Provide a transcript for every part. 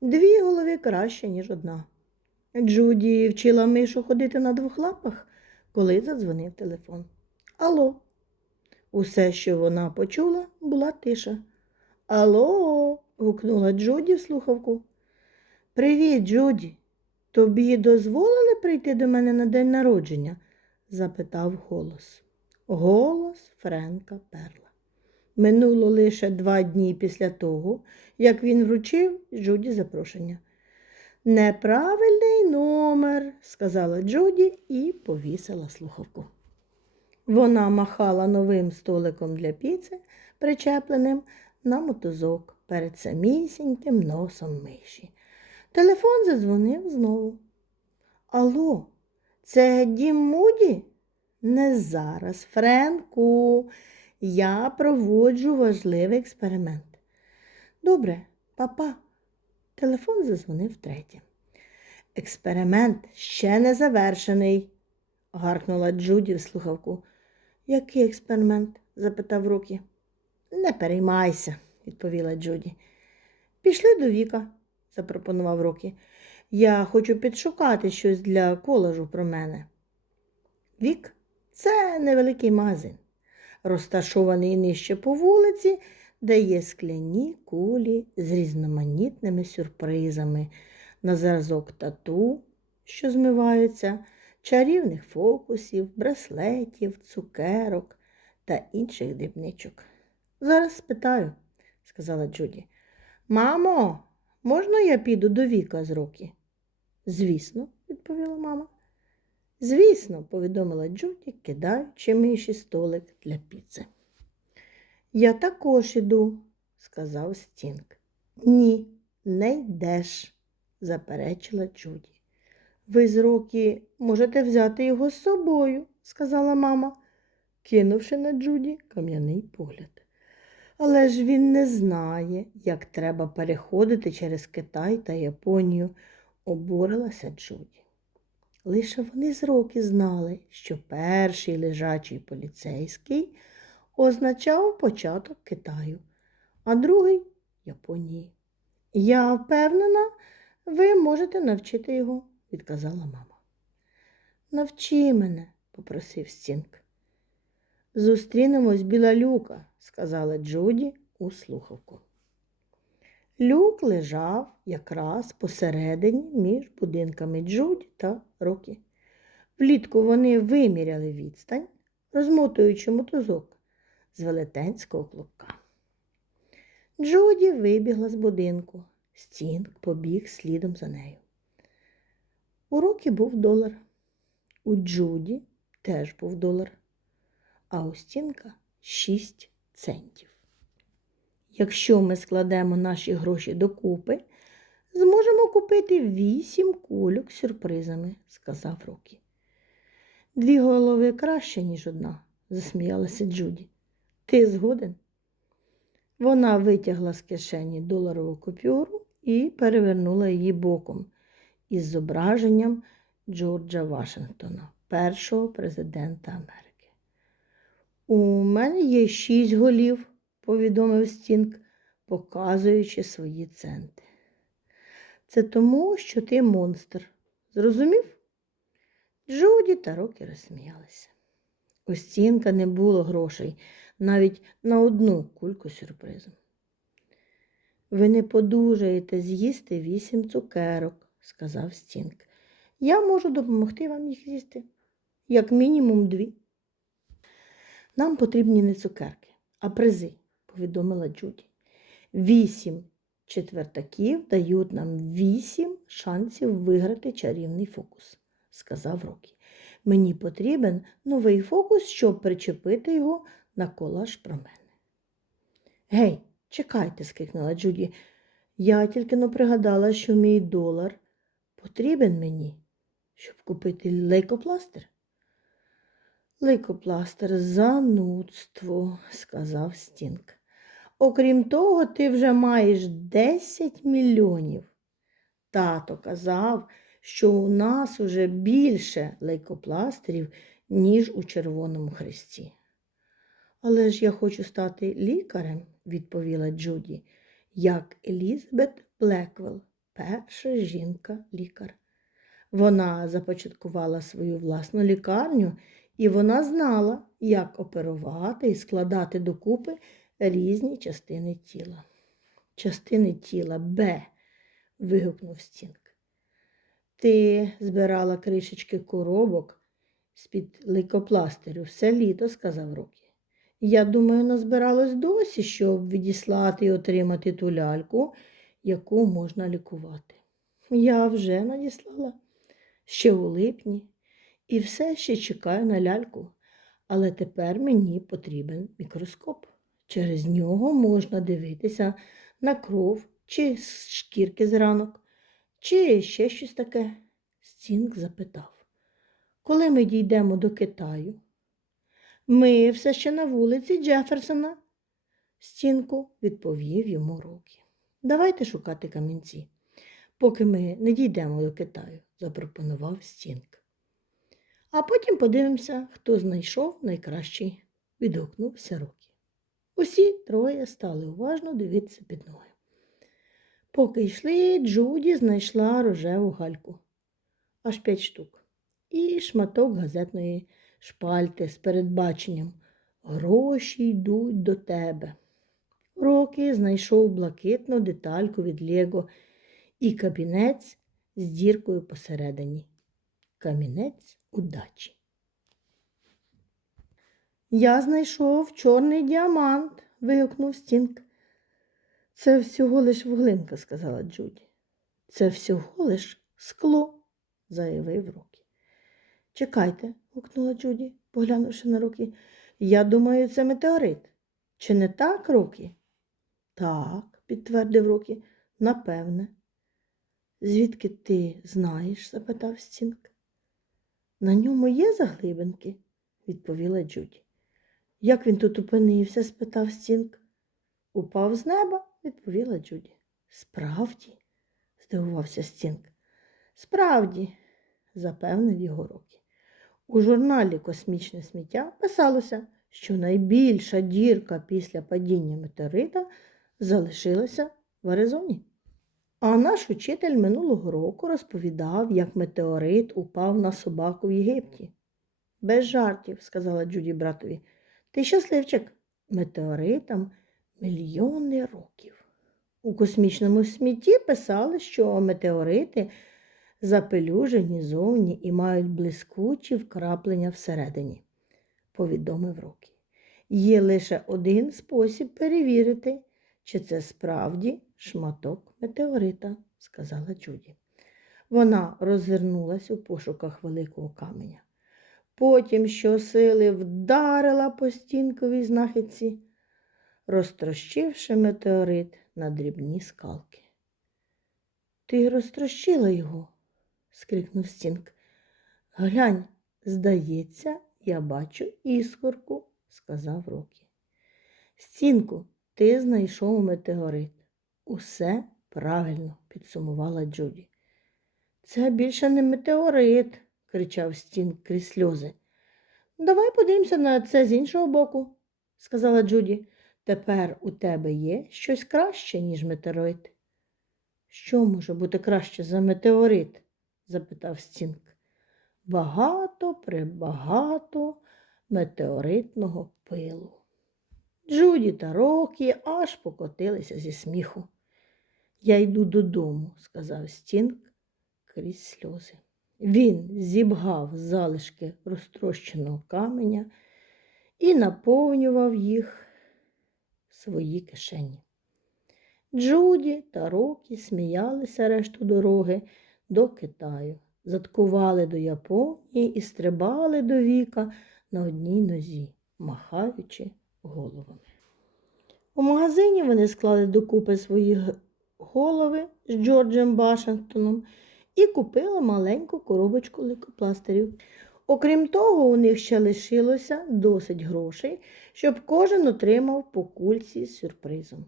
Дві голови краще, ніж одна. Джуді вчила мишу ходити на двох лапах, коли задзвонив телефон. Алло. Усе, що вона почула, була тиша. Алло. гукнула Джуді в слухавку. Привіт, Джуді. Тобі дозволили прийти до мене на день народження? запитав голос. Голос Френка Перла. Минуло лише два дні після того, як він вручив Джуді запрошення. Неправильний номер, сказала Джуді і повісила слухавку. Вона махала новим столиком для піци, причепленим на мотузок перед самісіньким носом миші. Телефон задзвонив знову. Алло, це дім Муді? Не зараз, Френку. Я проводжу важливий експеримент. Добре, папа. Телефон зазвонив втретє. Експеримент ще не завершений, гаркнула Джуді в слухавку. Який експеримент? запитав Рокі. Не переймайся, відповіла Джуді. Пішли до Віка, запропонував Рокі. Я хочу підшукати щось для колажу про мене. Вік це невеликий магазин, розташований нижче по вулиці, де є скляні кулі з різноманітними сюрпризами на зразок тату, що змиваються, чарівних фокусів, браслетів, цукерок та інших дрібничок. Зараз спитаю, сказала Джуді. Мамо, можна я піду до Віка з Рокі? Звісно, відповіла мама. Звісно, повідомила Джуді, кидаючи миші столик для піци. Я також іду, сказав Стінг. Ні, не йдеш, заперечила Джуді. Ви з Рокі можете взяти його з собою, сказала мама, кинувши на Джуді кам'яний погляд. Але ж він не знає, як треба переходити через Китай та Японію, обурилася Джуді. Лише вони з роки знали, що перший лежачий поліцейський означав початок Китаю, а другий Японії. Я впевнена, ви можете навчити його, відказала мама. Навчи мене, попросив Стінг. Зустрінемось біля люка, сказала Джуді у слухавку. Люк лежав якраз посередині між будинками Джуді та Рокі. Влітку вони виміряли відстань, розмотуючи мотузок з велетенського клубка. Джуді вибігла з будинку. Стінг побіг слідом за нею. У Рокі був долар. У Джуді теж був долар, а у Стінка шість центів. Якщо ми складемо наші гроші докупи, зможемо купити вісім кульок сюрпризами, сказав Рокі. Дві голови краще, ніж одна, засміялася Джуді. Ти згоден? Вона витягла з кишені доларову купюру і перевернула її боком із зображенням Джорджа Вашингтона, першого президента Америки. У мене є шість голів, повідомив Стінг, показуючи свої центи. Це тому, що ти монстр. Зрозумів? Джуді та Рокі розсміялися. У Стінка не було грошей навіть на одну кульку сюрпризом. Ви не подужаєте з'їсти вісім цукерок, сказав Стінг. Я можу допомогти вам їх з'їсти, як мінімум дві. Нам потрібні не цукерки, а призи, повідомила Джуді. Вісім четвертаків дають нам вісім шансів виграти чарівний фокус, сказав Рокі. Мені потрібен новий фокус, щоб причепити його на колаж про мене. Гей, чекайте, скрикнула Джуді. Я тільки но пригадала, що мій долар потрібен мені, щоб купити лейкопластир. Лейкопластир занудство, сказав Стінг. Окрім того, ти вже маєш 10 мільйонів. Тато казав, що у нас уже більше лейкопластирів, ніж у Червоному Хресті. Але ж я хочу стати лікарем, відповіла Джуді, як Елізабет Блеквелл, перша жінка-лікар. Вона започаткувала свою власну лікарню, і вона знала, як оперувати і складати докупи різні частини тіла. Частини тіла Б. вигукнув Стінг. Ти збирала кришечки коробок з-під лейкопластирю все літо, сказав Рокі. Я думаю, назбиралось досі, щоб відіслати і отримати ту ляльку, яку можна лікувати. Я вже надіслала ще у липні і все ще чекаю на ляльку, але тепер мені потрібен мікроскоп. Через нього можна дивитися на кров чи шкірки з ранок, чи ще щось таке. Стінг запитав. Коли ми дійдемо до Китаю? Ми все ще на вулиці Джеферсона. Стінку відповів йому Рокі. Давайте шукати камінці, поки ми не дійдемо до Китаю, запропонував Стінг. А потім подивимося, хто знайшов найкращий, відгукнувся Рокі. Усі троє стали уважно дивитися під ноги. Поки йшли, Джуді знайшла рожеву гальку, аж п'ять штук, і шматок газетної шпальти з передбаченням Гроші йдуть до тебе. Рокі знайшов блакитну детальку від Лего і кабінець з діркою посередині. Камінець удачі. Я знайшов чорний діамант, вигукнув Стінг. Це всього лиш вуглинка, сказала Джуді. Це всього лиш скло, заявив Рокі. Чекайте, гукнула Джуді, поглянувши на руки. Я думаю, це метеорит. Чи не так, Рокі? Так, підтвердив Рокі, напевне. Звідки ти знаєш? запитав Стінг. На ньому є заглибинки, відповіла Джуді. Як він тут опинився? спитав Стінг. Упав з неба, відповіла Джуді. Справді, здивувався Стінг. Справді, запевнив його Рокі. У журналі Космічне сміття писалося, що найбільша дірка після падіння метеорита залишилася в Аризоні. А наш учитель минулого року розповідав, як метеорит упав на собаку в Єгипті. Без жартів, сказала Джуді братові. Ти щасливчик, метеоритам мільйони років. У космічному смітті писали, що метеорити запелюжені зовні і мають блискучі вкраплення всередині, повідомив Рокі. Є лише один спосіб перевірити, чи це справді шматок метеорита, сказала Джуді. Вона розвернулась у пошуках великого каменя. Потім щосили вдарила по стінковій знахідці, розтрощивши метеорит на дрібні скалки. Ти розтрощила його? скрикнув Стінг. Глянь, здається, я бачу іскорку, сказав Рокі. Стінку, ти знайшов метеорит. Усе правильно, підсумувала Джуді. Це більше не метеорит, кричав Стінг крізь сльози. Давай подивимося на це з іншого боку, сказала Джуді. Тепер у тебе є щось краще, ніж метеорит. Що може бути краще за метеорит? запитав Стінг. Багато прибагато метеоритного пилу. Джуді та Рокі аж покотилися зі сміху. Я йду додому, сказав Стінг крізь сльози. Він зібгав залишки розтрощеного каменя і наповнював їх в свої кишені. Джуді та Рокі сміялися решту дороги до Китаю, заткували до Японії і стрибали до віка на одній нозі, махаючи головами. У магазині вони склали докупи свої голови з Джорджем Вашингтоном і купили маленьку коробочку лейкопластирів. Окрім того, у них ще лишилося досить грошей, щоб кожен отримав по кульці з сюрпризом.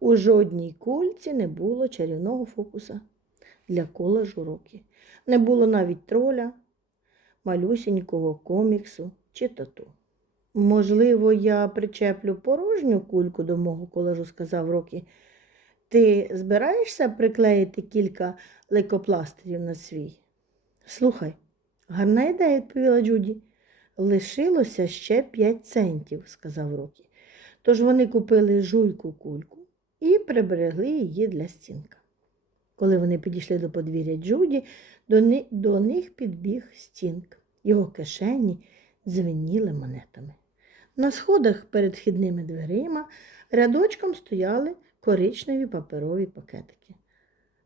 У жодній кульці не було чарівного фокуса для колажу Рокі. Не було навіть троля, малюсінького коміксу чи тату. Можливо, я причеплю порожню кульку до мого колажу, сказав Рокі. Ти збираєшся приклеїти кілька лейкопластирів на свій? Слухай, гарна ідея, відповіла Джуді. Лишилося ще 5 центів, сказав Рокі. Тож вони купили жуйку кульку і приберегли її для стінка. Коли вони підійшли до подвір'я Джуді, до, ни- до них підбіг стінк. Його кишені дзвеніли монетами. На сходах перед вхідними дверима рядочком стояли коричневі паперові пакетики.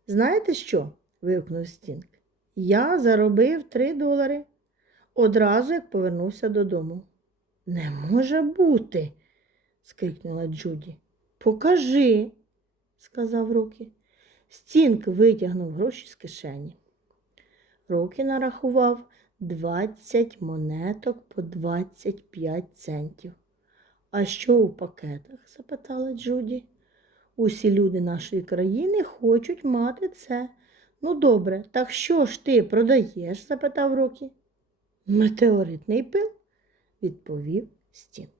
Знаєте що? вигукнув Стінк. Я заробив три долари одразу, як повернувся додому. Не може бути, скрикнула Джуді. Покажи, сказав Рокі. Стінк витягнув гроші з кишені. Рокі нарахував 20 монеток по 25 центів. А що у пакетах? запитала Джуді. Усі люди нашої країни хочуть мати це. Ну, добре, так що ж ти продаєш? запитав Рокі. Метеоритний пил, відповів Стінк.